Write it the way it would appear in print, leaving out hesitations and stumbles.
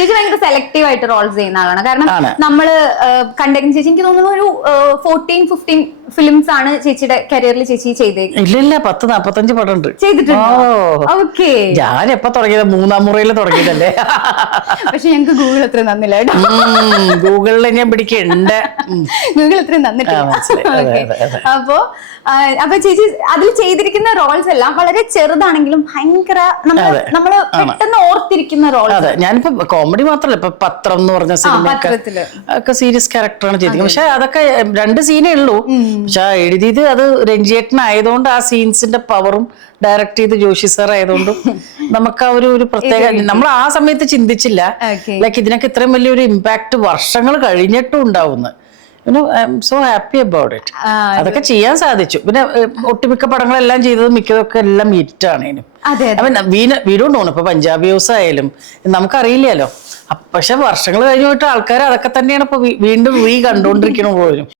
ചേച്ചി ഭയങ്കര സെലക്റ്റീവ് ആയിട്ട് റോൾസ് ചെയ്യുന്ന ആളാണ്. കാരണം നമ്മള് കണ്ടിരുന്ന ചേച്ചി എനിക്ക് തോന്നുന്നു ഒരു 14-15 ഫിലിംസ് ആണ് ചേച്ചിയുടെ കരിയറിൽ ചേച്ചി ചെയ്തേക്കുന്നത്. ഇല്ല 10-45 പടം ഉണ്ട് ചെയ്തിട്ടുണ്ട്. ഓക്കെ, ഞാൻ എപ്പ തുടങ്ങിയത് 3-ാം മുറയിൽ തുടങ്ങിയതല്ലേ. പക്ഷെ ഞങ്ങക്ക് ഗൂഗിൾ അത്രയും നന്നില്ല കേട്ടോ. ഗൂഗിളിൽ ഞാൻ പിടിക്കണ്ട്. ഗൂഗിൾ അത്രയും തന്നിട്ടില്ല. അപ്പൊ ചേച്ചി അതിൽ ചെയ്തിരിക്കുന്ന റോൾസ് എല്ലാം വളരെ ചെറുതാണെങ്കിലും ഭയങ്കര നമ്മള് പെട്ടെന്ന് ഓർത്തിരിക്കുന്ന റോൾസ്. അതെ, ഞാനിപ്പോ കോമഡി മാത്രല്ല, ഇപ്പൊ പത്രം എന്ന് പറഞ്ഞ സിനിമ ഒക്കെ സീരിയസ് ക്യാരക്ടറാണ് ചെയ്തിരിക്കുന്നത്. പക്ഷെ അതൊക്കെ 2 സീനേ ഉള്ളൂ. പക്ഷെ എഴുതിയത് അത് രഞ്ജിയേട്ടനായതുകൊണ്ട് ആ സീൻസിന്റെ പവറും ഡയറക്ട് ചെയ്ത് ജോഷി സാർ ആയതുകൊണ്ടും നമുക്ക് ആ ഒരു പ്രത്യേക, നമ്മൾ ആ സമയത്ത് ചിന്തിച്ചില്ല ലൈക്ക് ഇതിനൊക്കെ ഇത്രയും വലിയൊരു ഇമ്പാക്ട് വർഷങ്ങൾ കഴിഞ്ഞിട്ടും ഉണ്ടാവുന്നത്. I M so happy about it. അതൊക്കെ ചെയ്യാൻ സാധിച്ചു. പിന്നെ ഒട്ടുമിക്ക പടങ്ങളെല്ലാം ചെയ്തത് മിക്കതൊക്കെ എല്ലാം ഹിറ്റാണ്. വീടും തോന്നും ഇപ്പൊ പഞ്ചാബി ഹൗസ് ആയാലും നമുക്കറിയില്ലല്ലോ. പക്ഷെ വർഷങ്ങൾ കഴിഞ്ഞു പോയിട്ട് ആൾക്കാർ അതൊക്കെ തന്നെയാണ് ഇപ്പൊ വീണ്ടും കണ്ടുകൊണ്ടിരിക്കണ പോലും.